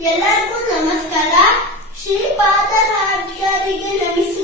ಎಲ್ಲರಿಗೂ ನಮಸ್ಕಾರ. ಶ್ರೀಪಾದರಾಜರಿಗೆ ನಮಿಸುತ್ತಾ